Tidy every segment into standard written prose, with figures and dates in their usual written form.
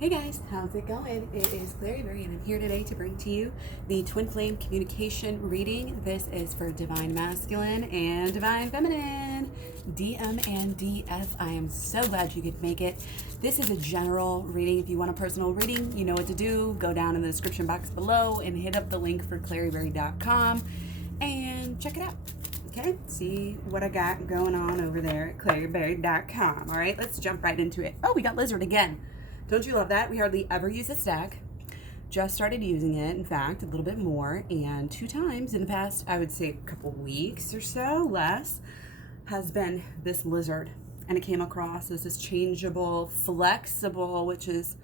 Hey guys, how's it going? It is Clary Berry, and I'm here today to bring to you the Twin Flame Communication reading. This is for Divine Masculine and Divine Feminine, DM and DF. I am so glad you could make it. This is a general reading. If you want a personal reading, you know what to do. Go down in the description box below and hit up the link for claryberry.com and check it out. Okay, see what I got going on over there at claryberry.com. All right, let's jump right into it. Oh, we got Lizard again. Don't you love that? We hardly ever use a stack. Just started using it, in fact, a little bit more. And 2 times in the past, I would say a couple weeks or so, less, has been this Lizard. And it came across as this changeable, flexible, which is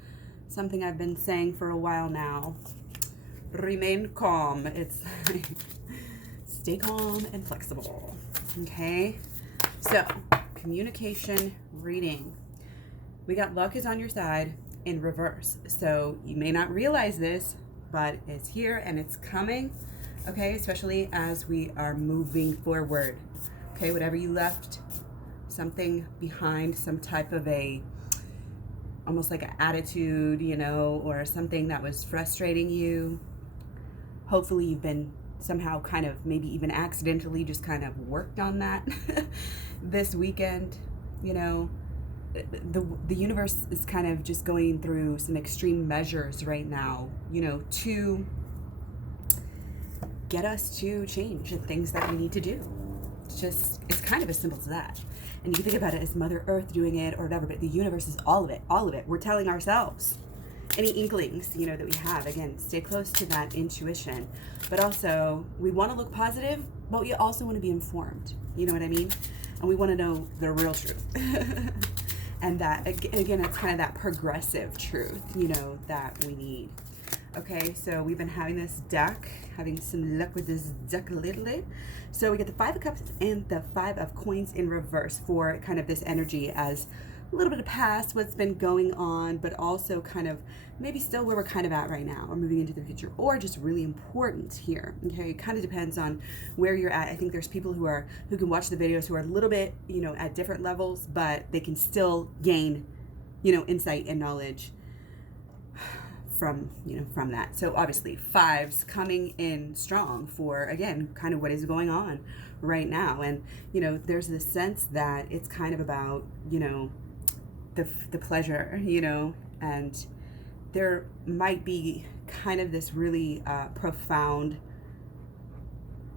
something I've been saying for a while now. Remain calm. It's stay calm and flexible. Okay? So, communication reading. We got luck is on your side in reverse. So you may not realize this, but it's here and it's coming, okay? Especially as we are moving forward, okay? Whatever you left something behind, some type of almost like an attitude, or something that was frustrating you. Hopefully you've been somehow kind of maybe even accidentally just kind of worked on that this weekend, The universe is kind of just going through some extreme measures right now, to get us to change the things that we need to do. It's kind of as simple as that. And you can think about it as Mother Earth doing it or whatever, but the universe is all of it. We're telling ourselves any inklings, that we have. Again, stay close to that intuition. But also, we want to look positive, but we also want to be informed. You know what I mean? And we want to know the real truth. And that, again, it's kind of that progressive truth, that we need. Okay, so we've been having some luck with this deck lately. So we get the 5 of Cups and the 5 of Coins in reverse for kind of this energy as a little bit of past, what's been going on, but also kind of maybe still where we're kind of at right now or moving into the future, or just really important here. Okay, it kind of depends on where you're at. I think there's people who can watch the videos who are a little bit, at different levels, but they can still gain, insight and knowledge from that. So obviously 5s coming in strong for, again, kind of what is going on right now. And, there's this sense that it's kind of about, the pleasure, and there might be kind of this really profound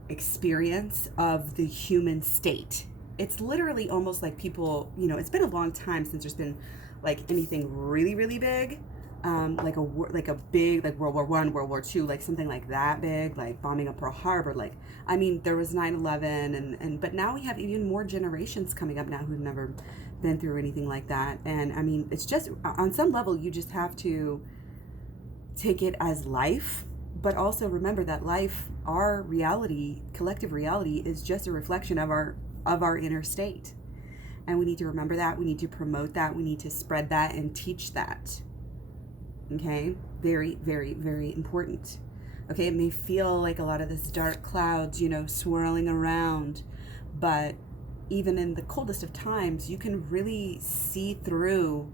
experience of the human state. It's literally almost like people, it's been a long time since there's been like anything really, really big, like a big, like World War I, World War II, like something like that big, like bombing of Pearl Harbor. There was 9/11, but now we have even more generations coming up now who've never been through anything like that. And it's just, on some level, you just have to take it as life, but also remember that life, our reality, collective reality, is just a reflection of our inner state. And we need to remember that. We need to promote that. We need to spread that and teach that. Okay? Very, very, very important. Okay, it may feel like a lot of this dark clouds, swirling around, but even in the coldest of times, you can really see through.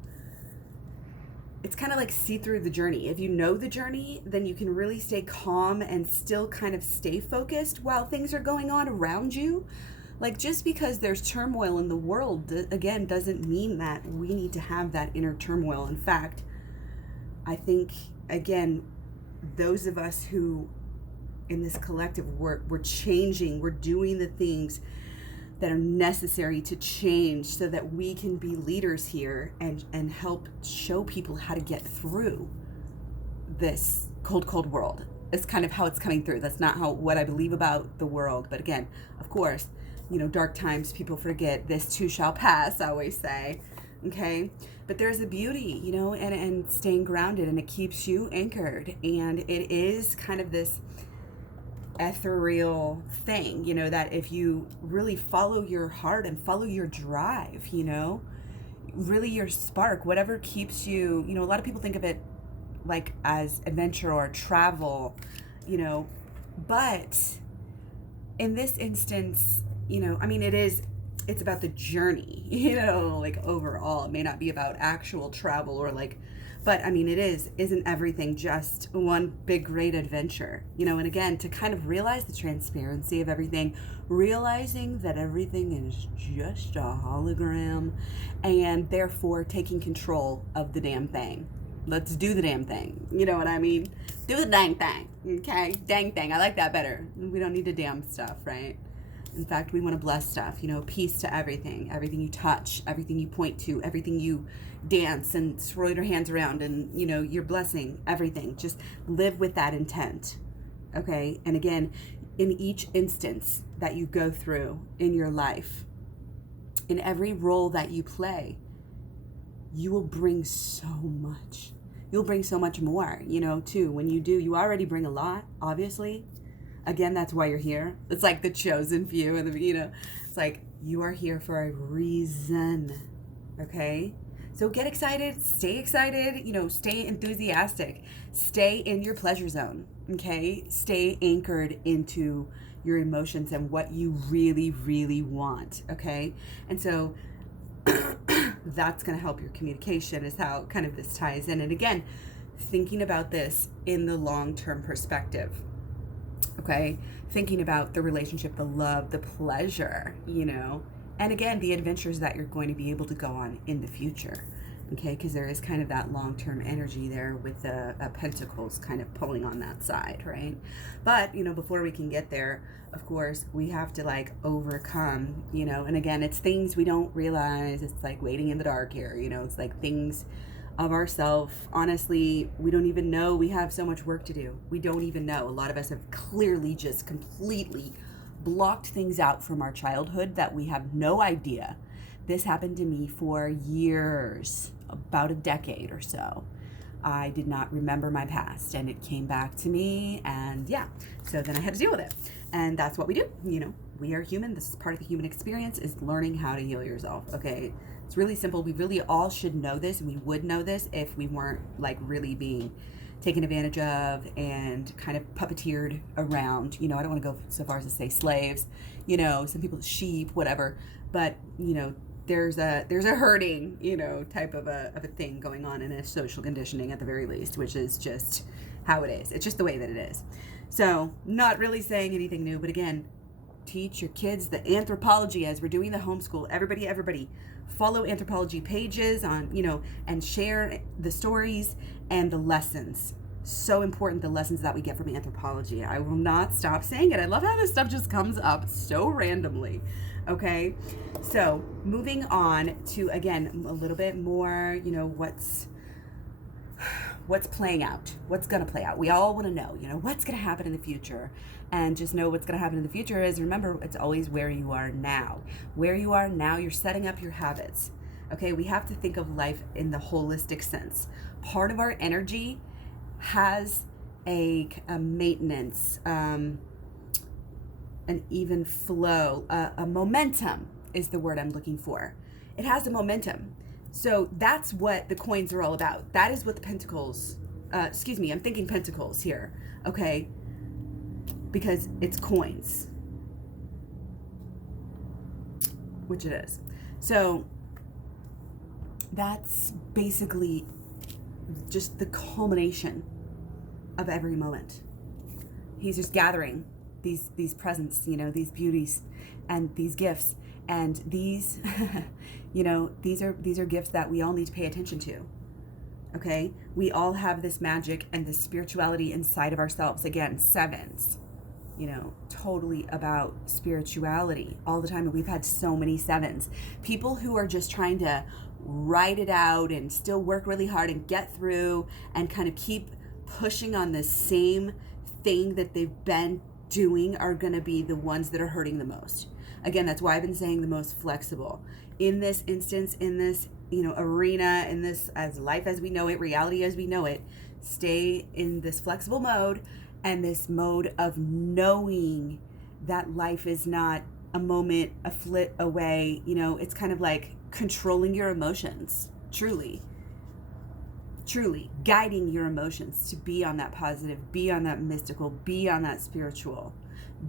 It's kind of like see through the journey. If you know the journey, then you can really stay calm and still kind of stay focused while things are going on around you. Like, just because there's turmoil in the world, again, doesn't mean that we need to have that inner turmoil. In fact, I think, again, those of us who in this collective we're changing, we're doing the things that are necessary to change so that we can be leaders here and help show people how to get through this cold world. It's kind of how it's coming through. That's not what I believe about the world. But again, of course, dark times, people forget, this too shall pass, I always say. Okay? But there's a beauty, and staying grounded, and it keeps you anchored. And it is kind of this ethereal thing, that if you really follow your heart and follow your drive, really your spark, whatever keeps you, a lot of people think of it like as adventure or travel, but in this instance, it is it's about the journey, like overall. It may not be about actual travel or like, but I mean, isn't everything just one big, great adventure, and again, to kind of realize the transparency of everything, realizing that everything is just a hologram, and therefore taking control of the damn thing. Let's do the damn thing. You know what I mean? Do the dang thing. Okay? Dang thing. I like that better. We don't need to damn stuff, right? In fact, we want to bless stuff, peace to everything you touch, everything you point to, everything you dance and swirl your hands around and, you're blessing everything. Just live with that intent. Okay? And again, in each instance that you go through in your life, in every role that you play, you will bring so much. You'll bring so much more, too. When you do, you already bring a lot, obviously. Again, that's why you're here. It's like the chosen few, and it's like you are here for a reason. Okay? So get excited, stay, stay enthusiastic, stay in your pleasure zone. Okay? Stay anchored into your emotions and what you really, really want. Okay? And so that's going to help your communication, is how kind of this ties in. And again, thinking about this in the long-term perspective. Okay, thinking about the relationship, the love, the pleasure, and again, the adventures that you're going to be able to go on in the future. Okay, because there is kind of that long-term energy there with the pentacles kind of pulling on that side, right? But, before we can get there, of course, we have to overcome, and again, it's things we don't realize. It's like waiting in the dark here, it's like things of ourselves. Honestly, we don't even know. We have so much work to do. We don't even know. A lot of us have clearly just completely blocked things out from our childhood that we have no idea. This happened to me for years, about a decade or so. I did not remember my past, and it came back to me, and so then I had to deal with it. And that's what we do. We are human. This is part of the human experience, is learning how to heal yourself. Okay, it's really simple. We really all should know this, and we would know this if we weren't really being taken advantage of and kind of puppeteered around. I don't want to go so far as to say slaves, some people sheep, whatever, but there's a herding, type of a thing going on in a social conditioning at the very least, which is just how it is. It's just the way that it is. So not really saying anything new, but again, teach your kids the anthropology as we're doing the homeschool. Everybody follow anthropology pages on, and share the stories and the lessons. So important, the lessons that we get from anthropology. I will not stop saying it. I love how this stuff just comes up so randomly. Okay, so moving on to, again, a little bit more, what's playing out, what's going to play out. We all want to know, what's going to happen in the future. And just know what's going to happen in the future is, remember, it's always where you are now. Where you are now, you're setting up your habits. Okay, we have to think of life in the holistic sense. Part of our energy has a maintenance, an even flow, a momentum is the word I'm looking for. It has a momentum. So that's what the coins are all about. That is what the pentacles, I'm thinking pentacles here, okay? Because it's coins, which it is. So that's basically just the culmination of every moment. He's just gathering these presents, these beauties and these gifts, and these these are gifts that we all need to pay attention to. Okay, we all have this magic and this spirituality inside of ourselves. Again, sevens, totally about spirituality all the time. And we've had so many sevens, people who are just trying to write it out and still work really hard and get through and kind of keep pushing on the same thing that they've been doing, are going to be the ones that are hurting the most. Again, that's why I've been saying the most flexible in this instance, in this arena, in this as life as we know it, reality as we know it. Stay in this flexible mode and this mode of knowing that life is not a moment, a flit away. It's kind of like controlling your emotions, truly guiding your emotions to be on that positive, be on that mystical, be on that spiritual.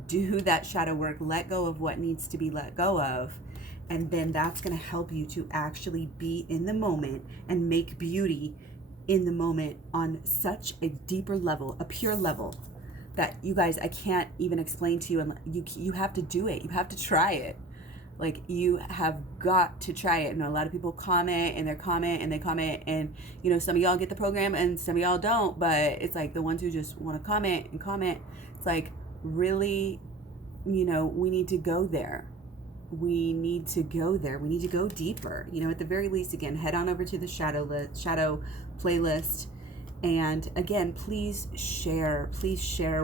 Do that shadow work, let go of what needs to be let go of, And then that's going to help you to actually be in the moment and make beauty in the moment on such a deeper level, a pure level, that you guys, I can't even explain to you. And you have to do it. You have to try it. Like, you have got to try it. And a lot of people comment and they comment and you know, some of y'all get the program and some of y'all don't, but it's like the ones who just want to comment, it's like, really, you know, we need to go there. We need to go there. We need to go deeper. You know, at the very least, again, head on over to the shadow playlist. And again, please share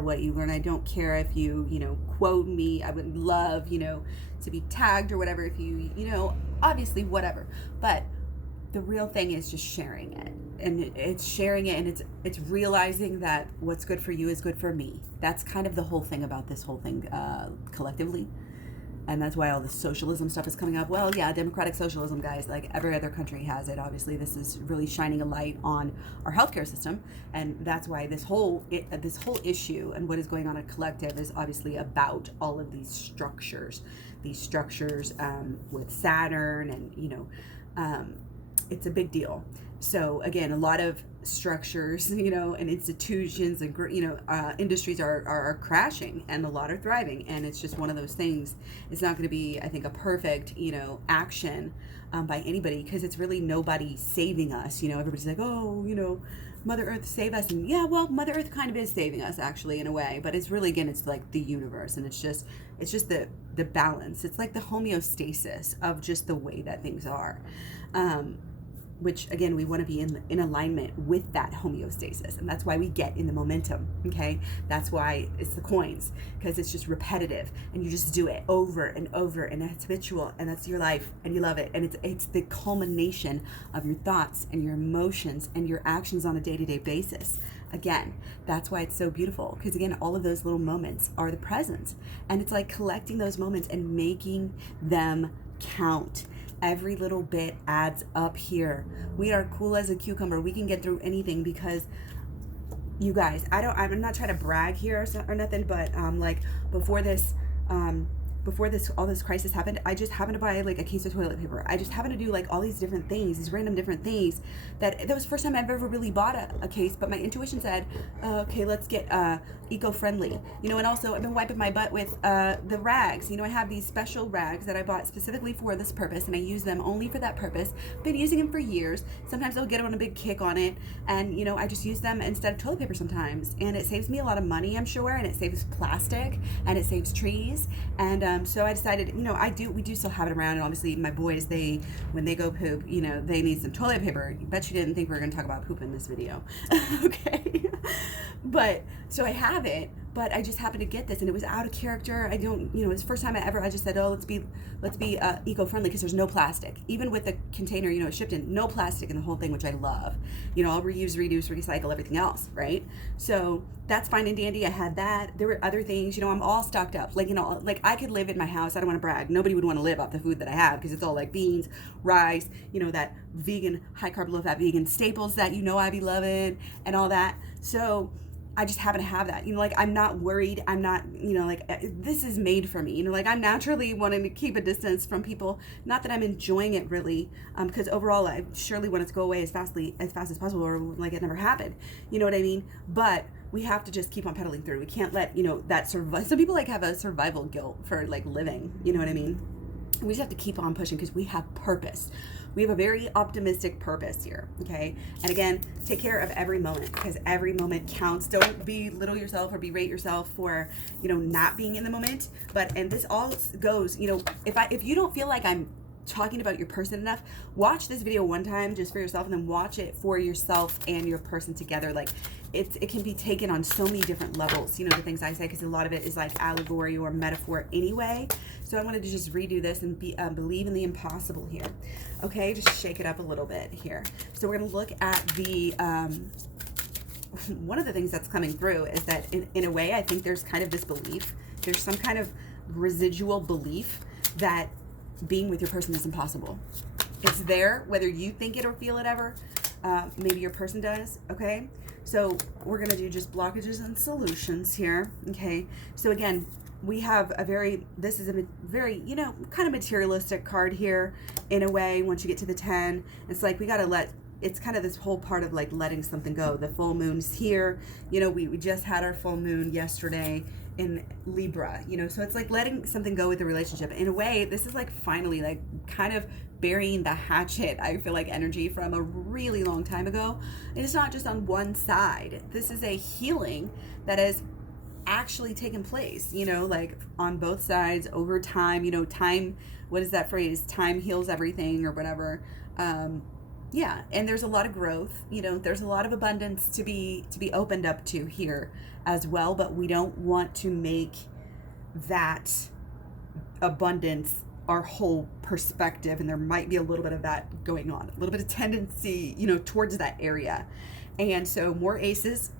what you learn. I don't care if you know, quote me. I would love, you know, to be tagged or whatever, if you know, obviously whatever. But the real thing is just sharing it. And it's sharing it, and it's realizing that what's good for you is good for me. That's kind of the whole thing about this whole thing collectively. And that's why all the socialism stuff is coming up. Well, yeah, democratic socialism, guys, like every other country has it. Obviously, this is really shining a light on our healthcare system. And that's why this whole issue and what is going on at Collective is obviously about all of these structures with Saturn, and, you know, it's a big deal. So again, a lot of structures, you know, and institutions and, you know, industries are crashing, and a lot are thriving. And it's just one of those things. It's not going to be, I think, a perfect, you know, action by anybody, because it's really nobody saving us. You know, everybody's like, oh, you know, Mother Earth save us. And yeah, well, Mother Earth kind of is saving us, actually, in a way. But it's really, again, it's like the universe, and it's just the balance. It's like the homeostasis of just the way that things are. Which, again, we want to be in alignment with that homeostasis. And that's why we get in the momentum, okay? That's why it's the coins, because it's just repetitive, and you just do it over and over, and it's habitual, and that's your life, and you love it. And it's the culmination of your thoughts and your emotions and your actions on a day-to-day basis. Again, that's why it's so beautiful, because, again, all of those little moments are the present. And it's like collecting those moments and making them count. Every little bit adds up here. We are cool as a cucumber. We can get through anything, because, you guys, I'm not trying to brag here or nothing, but like before this all this crisis happened, I just happened to buy like a case of toilet paper. I just happened to do like all these different things, these random different things, that was the first time I've ever really bought a case. But my intuition said, okay, let's get eco-friendly, you know. And also, I've been wiping my butt with the rags. You know, I have these special rags that I bought specifically for this purpose, and I use them only for that purpose. Been using them for years. Sometimes I'll get on a big kick on it, and, you know, I just use them instead of toilet paper sometimes, and it saves me a lot of money, I'm sure, and it saves plastic, and it saves trees. And so I decided, you know, we do still have it around. And obviously my boys, when they go poop, you know, they need some toilet paper. I bet you didn't think we were going to talk about poop in this video. Okay. But so I have it, but I just happened to get this, and it was out of character. I don't, you know, it's the first time I just said, oh, let's be eco-friendly, because there's no plastic. Even with the container, you know, it's shipped in, no plastic in the whole thing, which I love. You know, I'll reuse, reduce, recycle, everything else, right? So that's fine and dandy. I had that. There were other things, you know, I'm all stocked up. Like, you know, like I could live in my house. I don't want to brag. Nobody would want to live off the food that I have, because it's all like beans, rice, you know, that vegan, high carb, low fat vegan staples that, you know, I be loving and all that. So I just happen to have that, you know, like I'm not worried. I'm not, you know, like this is made for me, you know, like I'm naturally wanting to keep a distance from people. Not that I'm enjoying it really, because overall I surely want it to go away as fast as possible, or like it never happened. You know what I mean? But we have to just keep on pedaling through. We can't let, you know, that survive. Some people like have a survival guilt for like living. You know what I mean? We just have to keep on pushing, because we have purpose. We have a very optimistic purpose here, okay? And again, take care of every moment, because every moment counts. Don't belittle yourself or berate yourself for, you know, not being in the moment. And this all goes, you know, if you don't feel like I'm talking about your person enough, watch this video one time just for yourself, and then watch it for yourself and your person together. Like, it can be taken on so many different levels, you know, the things I say, because a lot of it is like allegory or metaphor anyway. So I wanted to just redo this and believe in the impossible here. Okay, just shake it up a little bit here. So we're going to look at the one of the things that's coming through is that in a way, I think there's kind of this belief, there's some kind of residual belief that being with your person is impossible. It's there, whether you think it or feel it ever. Maybe your person does, okay? So we're going to do just blockages and solutions here, okay? So again, we have this is a very, kind of materialistic card here in a way. Once you get to the 10, it's like we got to it's kind of this whole part of like letting something go. The full moon's here. We just had our full moon yesterday in Libra, so it's like letting something go with the relationship. In a way, this is like finally like kind of burying the hatchet, I feel like, energy from a really long time ago. And it's not just on one side. This is a healing that has actually taken place, like on both sides over time. Time, what is that phrase? Time heals everything, or whatever. Yeah, and there's a lot of growth, there's a lot of abundance to be opened up to here as well, but we don't want to make that abundance our whole perspective, and there might be a little bit of that going on, a little bit of tendency, towards that area. And so more aces,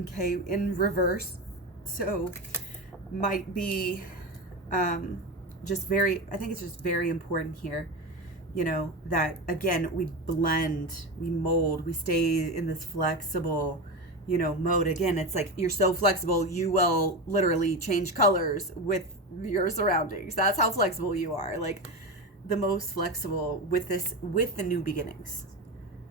okay, in reverse. So might be I think it's just very important here, that again, we blend, we mold, we stay in this flexible, mode. Again, it's like you're so flexible, you will literally change colors with your surroundings. That's how flexible you are. Like the most flexible with the new beginnings.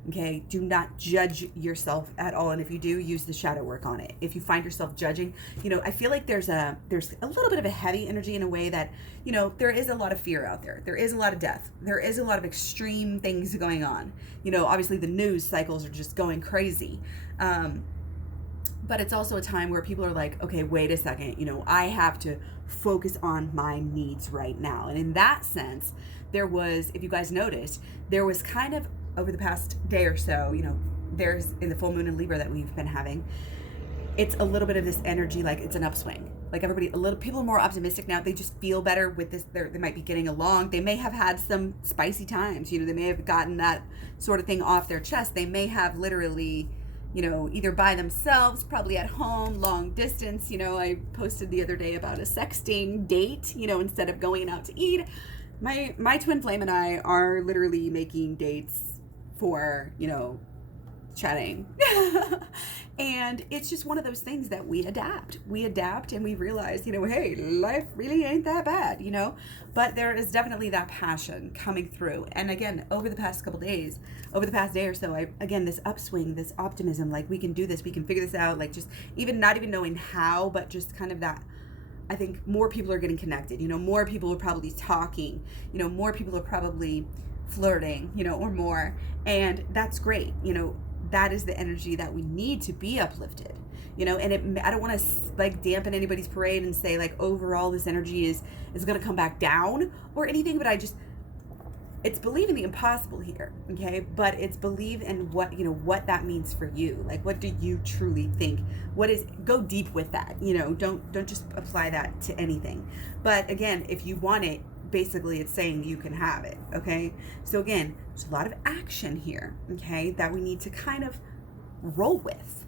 Okay, do not judge yourself at all. And if you do, use the shadow work on it. If you find yourself judging, I feel like there's a little bit of a heavy energy in a way that, there is a lot of fear out there. There is a lot of death. There is a lot of extreme things going on. Obviously the news cycles are just going crazy. But it's also a time where people are like, okay, wait a second, I have to focus on my needs right now. And in that sense, there was, if you guys noticed, there was kind of, over the past day or so, there's in the full moon in Libra that we've been having, it's a little bit of this energy, like it's an upswing. Like people are more optimistic now. They just feel better with this. They might be getting along. They may have had some spicy times. They may have gotten that sort of thing off their chest. They may have literally, either by themselves, probably at home, long distance. I posted the other day about a sexting date, instead of going out to eat. My twin flame and I are literally making dates for, chatting. And it's just one of those things that we adapt and we realize, hey, life really ain't that bad, but there is definitely that passion coming through. And again, over the past day or so, this upswing, this optimism, like we can do this, we can figure this out, like just not even knowing how, but just kind of that. I think more people are getting connected, more people are probably talking, more people are probably flirting, or more. And that's great. That is the energy that we need to be uplifted, and I don't want to like dampen anybody's parade and say like overall this energy is going to come back down or anything, but it's believe in the impossible here. Okay. But it's believe in what that means for you. Like, what do you truly think? Go deep with that, don't just apply that to anything. But again, if you want it, basically it's saying you can have it. Okay. So again, there's a lot of action here, okay, that we need to kind of roll with.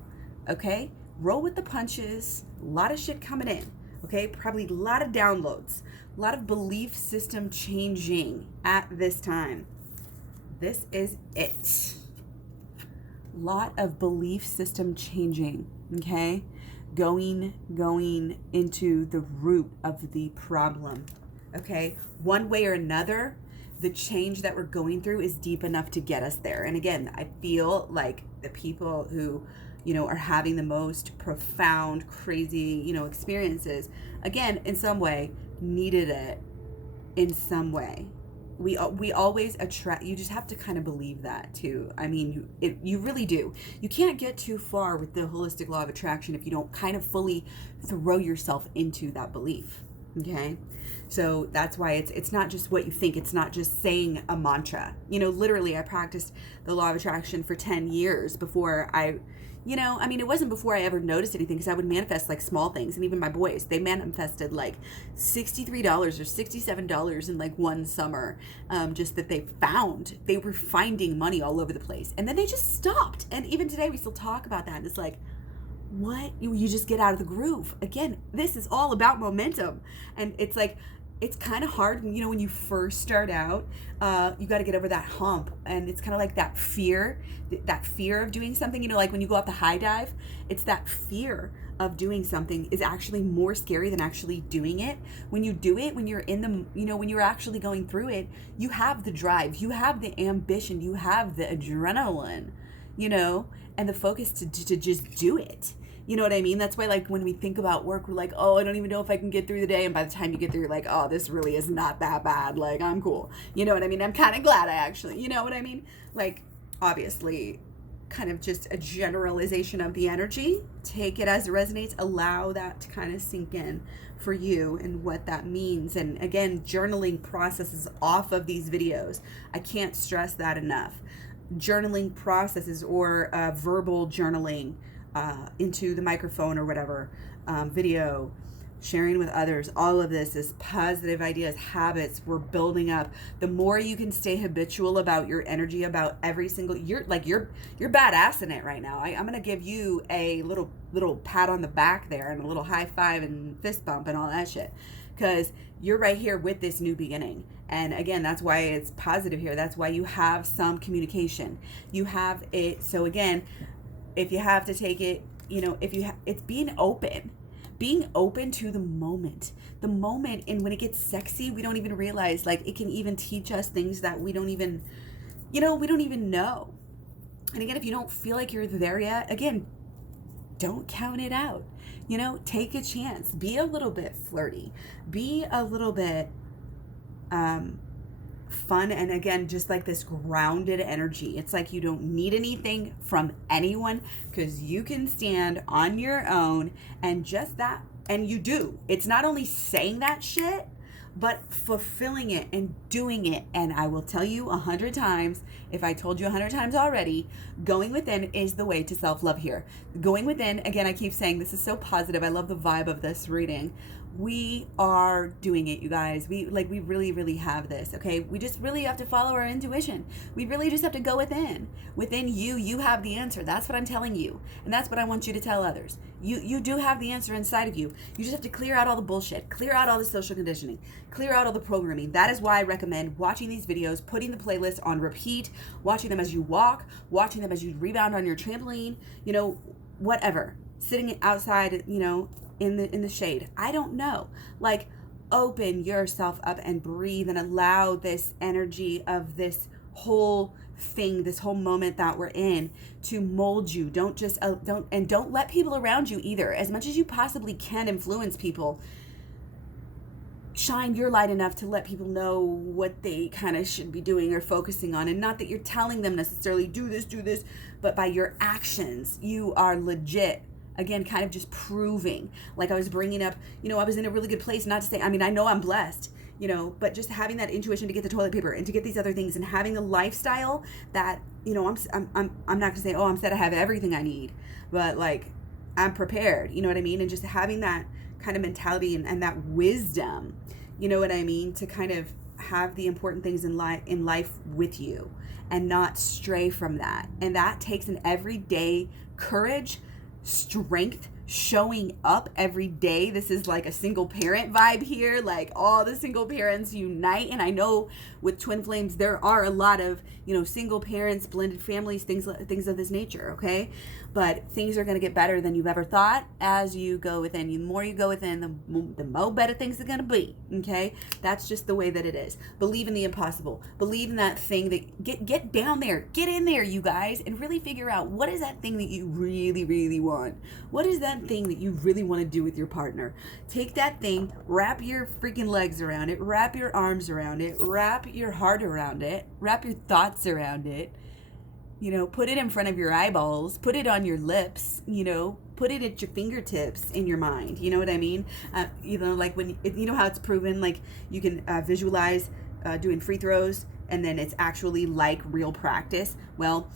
Okay. Roll with the punches. A lot of shit coming in. Okay. Probably a lot of downloads, a lot of belief system changing at this time. This is it. Lot of belief system changing. Okay. Going into the root of the problem. Okay. One way or another, the change that we're going through is deep enough to get us there. And again, I feel like the people who, are having the most profound, crazy, experiences, again, in some way, needed it in some way. We always attract, you just have to kind of believe that too. I mean, you really do. You can't get too far with the holistic law of attraction if you don't kind of fully throw yourself into that belief. Okay. So that's why it's not just what you think. It's not just saying a mantra. Literally I practiced the law of attraction for 10 years before it wasn't before I ever noticed anything, because I would manifest like small things. And even my boys, they manifested like $63 or $67 in like one summer, just that they were finding money all over the place. And then they just stopped. And even today we still talk about that. And it's like, what? You just get out of the groove. Again, this is all about momentum. And it's like, it's kind of hard, when you first start out, you got to get over that hump. And it's kind of like that fear of doing something, like when you go out the high dive, it's that fear of doing something is actually more scary than actually doing it. When you do it, when you're in the, when you're actually going through it, you have the drive, you have the ambition, you have the adrenaline, and the focus to just do it. You know what I mean? That's why, like, when we think about work, we're like, oh, I don't even know if I can get through the day. And by the time you get through, you're like, oh, this really is not that bad. Like, I'm cool. You know what I mean? I'm kind of glad I actually, you know what I mean? Like, obviously, kind of just a generalization of the energy. Take it as it resonates. Allow that to kind of sink in for you and what that means. And again, journaling processes off of these videos. I can't stress that enough. Journaling processes or verbal journaling into the microphone or whatever, video, sharing with others, all of this is positive ideas, habits we're building up. The more you can stay habitual about your energy, about every single, you're badass in it right now. I'm gonna give you a little pat on the back there and a little high five and fist bump and all that shit, because you're right here with this new beginning. And again, that's why it's positive here. That's why you have some communication. You have it. So again, if you have to take it, it's being open to the moment, and when it gets sexy, we don't even realize, like, it can even teach us things that we don't even know. And again, if you don't feel like you're there yet, again, don't count it out. Take a chance, be a little bit flirty, be a little bit, fun, and again, just like this grounded energy. It's like you don't need anything from anyone, because you can stand on your own, and just that, and you do. It's not only saying that shit, but fulfilling it and doing it. And I will tell you 100 times, if I told you 100 times already, going within is the way to self-love here. Going within, again, I keep saying this is so positive. I love the vibe of this reading. We are doing it, you guys. We really, really have this, okay? We just really have to follow our intuition. We really just have to go within. Within you have the answer. That's what I'm telling you. And that's what I want you to tell others. You do have the answer inside of you. You just have to clear out all the bullshit, clear out all the social conditioning, clear out all the programming. That is why I recommend watching these videos, putting the playlist on repeat, watching them as you walk, watching them as you rebound on your trampoline, whatever. Sitting outside, in the shade. I don't know. Like, open yourself up and breathe and allow this energy of this whole thing, this whole moment that we're in, to mold you. Don't let people around you either. As much as you possibly can influence people, shine your light enough to let people know what they kind of should be doing or focusing on. And not that you're telling them necessarily do this, but by your actions, you are legit. Again, kind of just proving, like I was bringing up, I was in a really good place, not to say, I know I'm blessed, but just having that intuition to get the toilet paper and to get these other things, and having a lifestyle that, I'm not going to say, oh, I'm set, I have everything I need, but like, I'm prepared, you know what I mean? And just having that kind of mentality and that wisdom, you know what I mean? To kind of have the important things in life with you and not stray from that. And that takes an everyday courage, strength, showing up every day. This is like a single parent vibe here, like all the single parents unite. And I know with Twin Flames there are a lot of single parents, blended families, things of this nature, okay? But things are going to get better than you've ever thought as you go within. The more you go within, the more better things are going to be, okay? That's just the way that it is. Believe in the impossible. Believe in that thing that get down there, get in there, you guys, and really figure out, what is that thing that you really, really want? What is that thing that you really want to do with your partner? Take that thing, wrap your freaking legs around it, wrap your arms around it, wrap your heart around it, wrap your thoughts around it. Put it in front of your eyeballs, put it on your lips, put it at your fingertips in your mind. You know what I mean? Like when, how it's proven, like you can visualize doing free throws, and then it's actually like real practice. Well,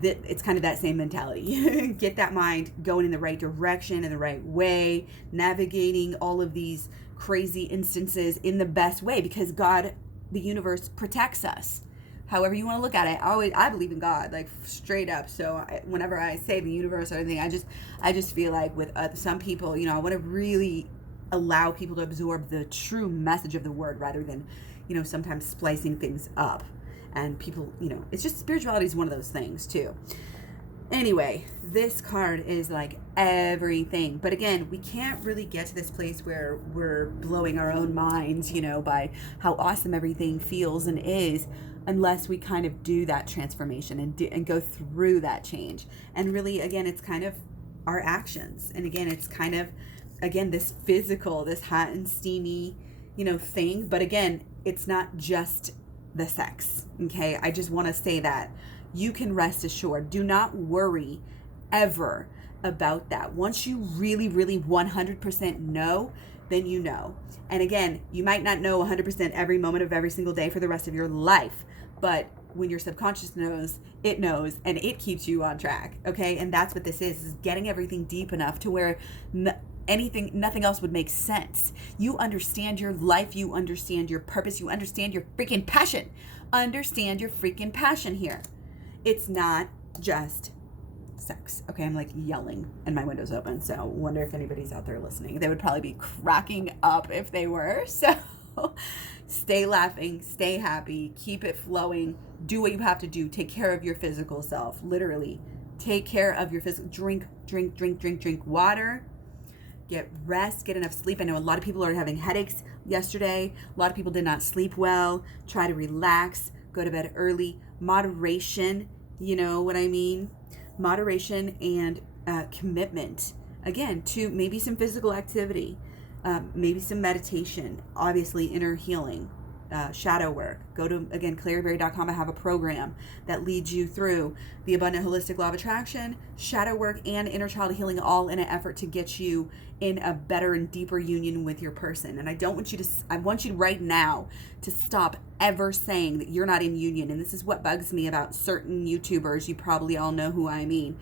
it's kind of that same mentality. Get that mind going in the right direction, in the right way, navigating all of these crazy instances in the best way, because God, the universe, protects us. However you want to look at it, I believe in God, like straight up. So whenever I say the universe or anything, I just feel like with some people, I want to really allow people to absorb the true message of the word, rather than, sometimes splicing things up. And people, it's just, spirituality is one of those things too. Anyway, this card is like everything. But again, we can't really get to this place where we're blowing our own minds, by how awesome everything feels and is, unless we kind of do that transformation and go through that change. And really, again, it's kind of our actions. And again, it's kind of, again, this physical, this hot and steamy, thing. But again, it's not just the sex. Okay. I just want to say that. You can rest assured. Do not worry ever about that. Once you really, really 100% know, then you know. And again, you might not know 100% every moment of every single day for the rest of your life. But when your subconscious knows, and it keeps you on track. Okay. And that's what this is getting everything deep enough to where nothing else would make sense. You understand your life. You understand your purpose. You understand your freaking passion. Understand your freaking passion here. It's not just sex. Okay, I'm like yelling and my window's open, so wonder if anybody's out there listening. They would probably be cracking up if they were. So stay laughing, stay happy, keep it flowing, do what you have to do, take care of your physical self, literally. Take care of your physical, drink water, get rest, get enough sleep. I know a lot of people are having headaches yesterday. A lot of people did not sleep well. Try to relax, go to bed early. Moderation, you know what I mean? Moderation and commitment. Again, to maybe some physical activity, maybe some meditation, obviously inner healing, shadow work. Go to, again, claryberry.com. I have a program that leads you through the abundant holistic law of attraction, shadow work, and inner child healing, all in an effort to get you in a better and deeper union with your person. And I want you right now to stop ever saying that you're not in union. And this is what bugs me about certain YouTubers. You probably all know who I mean.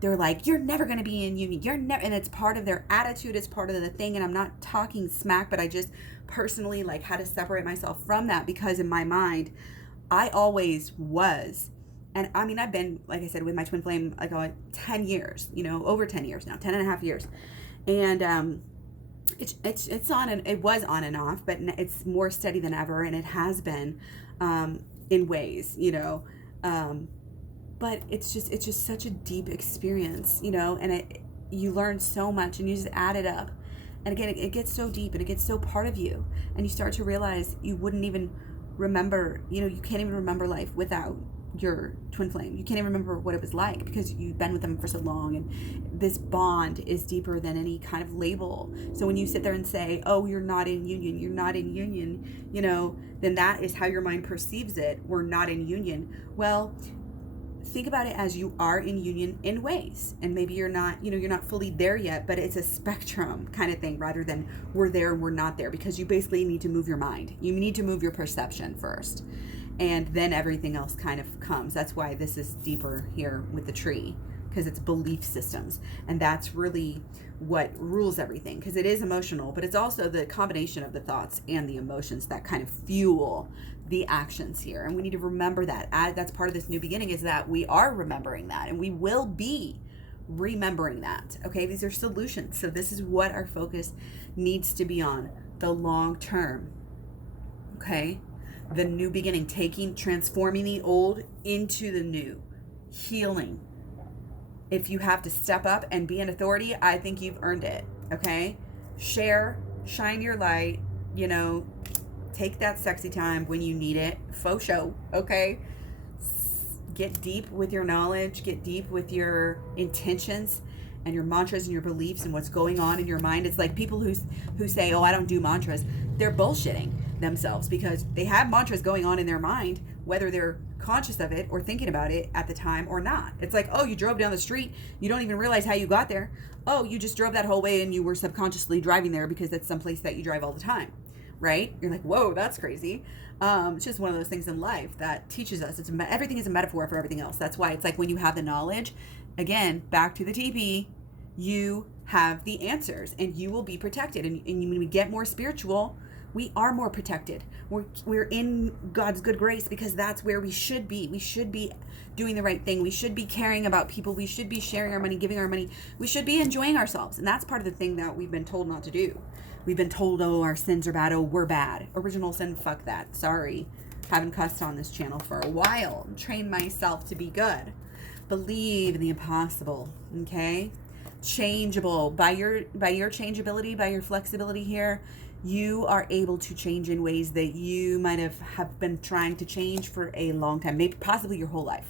They're like, you're never going to be in union. You're never, and it's part of their attitude. It's part of the thing. And I'm not talking smack, but I just personally like had to separate myself from that, because in my mind, I always was. And I mean, I've been, like I said, with my twin flame, like 10 years, over 10 years now, 10 and a half years. And it's on, and it was on and off, but it's more steady than ever. And it has been, in ways, but it's just such a deep experience, and you learn so much, and you just add it up. And again, it gets so deep, and it gets so part of you, and you start to realize you wouldn't even remember, you can't even remember life without your twin flame. You can't even remember what it was like, because you've been with them for so long, and this bond is deeper than any kind of label. So when you sit there and say, oh, you're not in union, then that is how your mind perceives it. We're not in union. Well, think about it as you are in union in ways, and maybe you're not fully there yet, but it's a spectrum kind of thing, rather than we're there and we're not there, because you basically need to move your mind. You need to move your perception first, and then everything else kind of comes. That's why this is deeper here with the tree, because it's belief systems, and that's really what rules everything, because it is emotional, but it's also the combination of the thoughts and the emotions that kind of fuel the actions here. And we need to remember that. That's part of this new beginning, is that we are remembering that, and we will be remembering that. Okay, these are solutions. So this is what our focus needs to be on, the long term. Okay, the new beginning, transforming the old into the new, healing. If you have to step up and be an authority, I think you've earned it. Okay, share, shine your light, take that sexy time when you need it. Faux show, okay? Get deep with your knowledge. Get deep with your intentions and your mantras and your beliefs and what's going on in your mind. It's like people who say, oh, I don't do mantras. They're bullshitting themselves, because they have mantras going on in their mind, whether they're conscious of it or thinking about it at the time or not. It's like, oh, you drove down the street. You don't even realize how you got there. Oh, you just drove that whole way and you were subconsciously driving there because that's someplace that you drive all the time. Right? You're like, whoa, that's crazy. It's just one of those things in life that teaches us. Everything is a metaphor for everything else. That's why it's like when you have the knowledge, again, back to the TP, you have the answers and you will be protected. And when we get more spiritual, we are more protected. We're in God's good grace, because that's where we should be. We should be doing the right thing. We should be caring about people. We should be sharing our money, giving our money. We should be enjoying ourselves. And that's part of the thing that we've been told not to do. We've been told, oh, our sins are bad. Oh, we're bad. Original sin, fuck that. Sorry. Haven't cussed on this channel for a while. I'm trained myself to be good. Believe in the impossible, okay? Changeable. By your changeability, by your flexibility here, you are able to change in ways that you might have been trying to change for a long time, maybe possibly your whole life.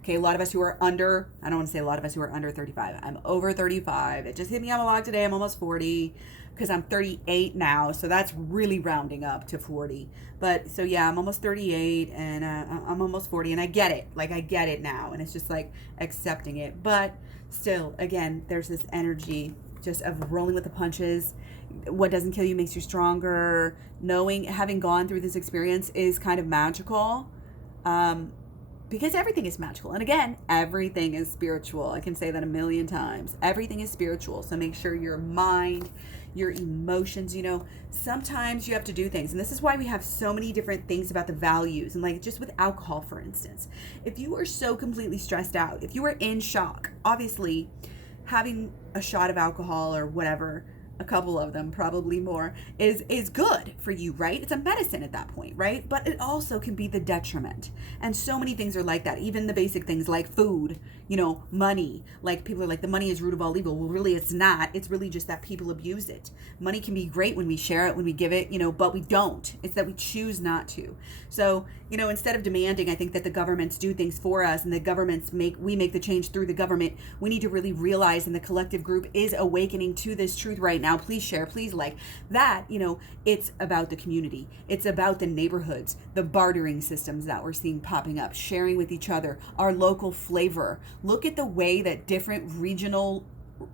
Okay, a lot of us who are under, I don't want to say a lot of us who are under 35. I'm over 35. It just hit me on the log today. I'm almost 40 because I'm 38 now. So that's really rounding up to 40. But so yeah, I'm almost 38 and I'm almost 40 and I get it. Like I get it now. And it's just like accepting it. But still, again, there's this energy just of rolling with the punches. What doesn't kill you makes you stronger. Knowing, having gone through this experience is kind of magical. Because everything is magical. And again, everything is spiritual. I can say that a million times. Everything is spiritual. So make sure your mind, your emotions, sometimes you have to do things. And this is why we have so many different things about the values. And like just with alcohol, for instance, if you are so completely stressed out, if you are in shock, obviously having a shot of alcohol or whatever, a couple of them, probably more, is good for you, right? It's a medicine at that point, right? But it also can be the detriment. And so many things are like that. Even the basic things like food, money. Like people are like, the money is root of all evil. Well, really it's not. It's really just that people abuse it. Money can be great when we share it, when we give it, but we don't. It's that we choose not to. So, instead of demanding, I think that the governments do things for us and we make the change through the government. We need to really realize, and the collective group is awakening to this truth right now. Please share, please like that. It's about the community. It's about the neighborhoods, the bartering systems that we're seeing popping up, sharing with each other, our local flavor. Look at the way that different regions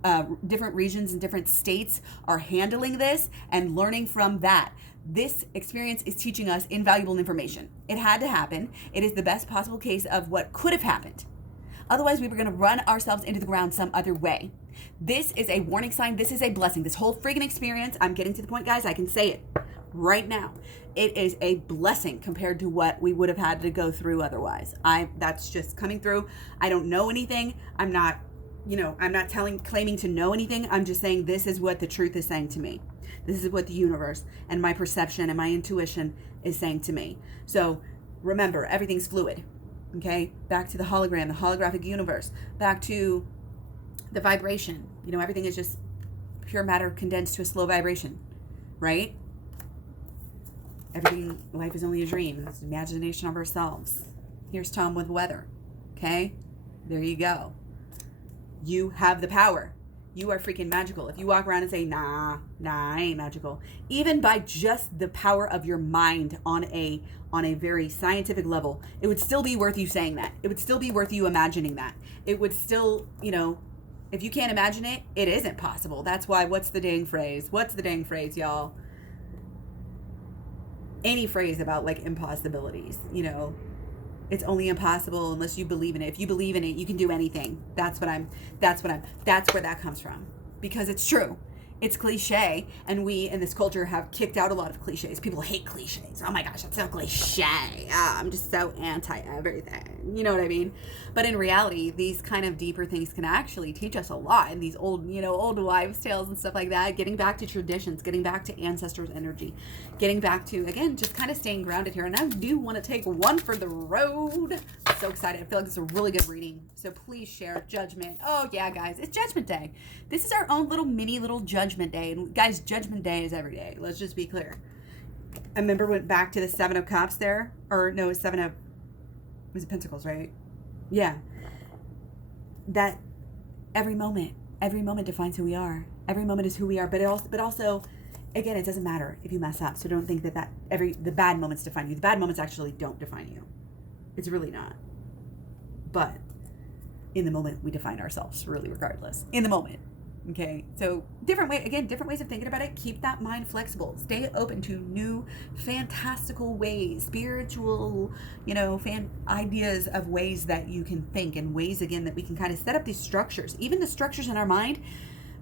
and different states are handling this and learning from that. This experience is teaching us invaluable information. It had to happen. It is the best possible case of what could have happened. Otherwise, we were going to run ourselves into the ground some other way. This is a warning sign. This is a blessing. This whole friggin' experience, I'm getting to the point, guys, I can say it right now. It is a blessing compared to what we would have had to go through otherwise. That's just coming through. I don't know anything. I'm not claiming to know anything. I'm just saying this is what the truth is saying to me. This is what the universe and my perception and my intuition is saying to me. So remember, everything's fluid. Okay, back to the hologram, the holographic universe, back to the vibration. Everything is just pure matter condensed to a slow vibration, right? Life is only a dream. It's an imagination of ourselves. Here's Tom with weather. Okay, there you go. You have the power. You are freaking magical. If you walk around and say, nah, I ain't magical, even by just the power of your mind on a very scientific level, it would still be worth you saying that. It would still be worth you imagining that. It would still, if you can't imagine it, it isn't possible. That's why, what's the dang phrase, y'all? Any phrase about like impossibilities, it's only impossible unless you believe in it. If you believe in it, you can do anything. That's where that comes from. Because it's true. It's cliche, and we in this culture have kicked out a lot of cliches. People hate cliches. Oh my gosh, that's so cliche. I'm just so anti everything. You know what I mean? But in reality, these kind of deeper things can actually teach us a lot. And these old wives' tales and stuff like that, getting back to traditions, getting back to ancestors' energy, getting back to, again, just kind of staying grounded here. And I do want to take one for the road. I'm so excited. I feel like this is a really good reading. So please share Judgment. Oh yeah, guys, it's Judgment Day. This is our own little Judgment Day. And guys, Judgment Day is every day. Let's just be clear. I remember went back to the Seven of Cups there. Or no, it was Pentacles, right? Yeah. That every moment defines who we are. Every moment is who we are. But also, again, it doesn't matter if you mess up. So don't think that the bad moments define you. The bad moments actually don't define you. It's really not. But in the moment, we define ourselves, really, regardless. In the moment. Okay, so different ways of thinking about it. Keep that mind flexible. Stay open to new, fantastical ways, spiritual, ideas of ways that you can think, and ways, again, that we can kind of set up these structures. Even the structures in our mind,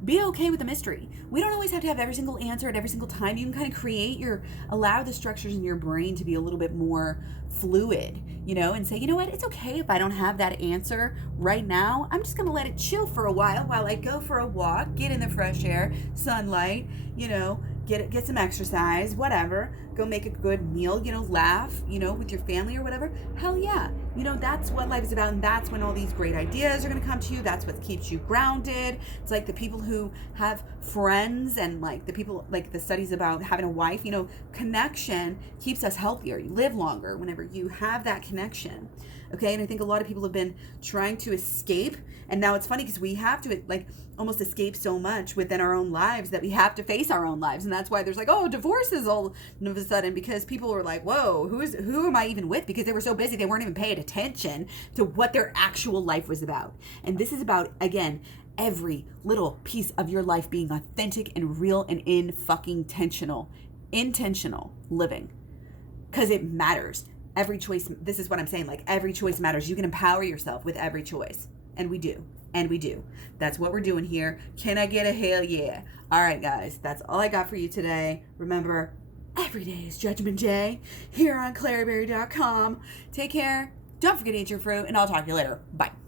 be okay with the mystery. We don't always have to have every single answer at every single time. You can kind of allow the structures in your brain to be a little bit more fluid, and say, what, it's okay if I don't have that answer right now. I'm just going to let it chill for a while I go for a walk, get in the fresh air, sunlight, get some exercise, whatever, go make a good meal, laugh, with your family or whatever. Hell yeah. you know, that's what life is about. And that's when all these great ideas are going to come to you. That's what keeps you grounded. It's like the people who have friends and like the people, like the studies about having a wife, you know, connection keeps us healthier. You live longer whenever you have that connection. Okay. And I think a lot of people have been trying to escape. And now it's funny because we have to like almost escape so much within our own lives that we have to face our own lives. And that's why there's like, oh, divorces all of a sudden, because people were like, whoa, who am I even with? Because they were so busy, they weren't even paying attention to what their actual life was about. And this is about, again, every little piece of your life being authentic and real and intentional living. Because it matters. Every choice, this is what I'm saying, like every choice matters. You can empower yourself with every choice. And we do. And we do. That's what we're doing here. Can I get a hell yeah? All right, guys. That's all I got for you today. Remember, every day is Judgment Day here on claryberry.com. Take care. Don't forget to eat your fruit, and I'll talk to you later. Bye.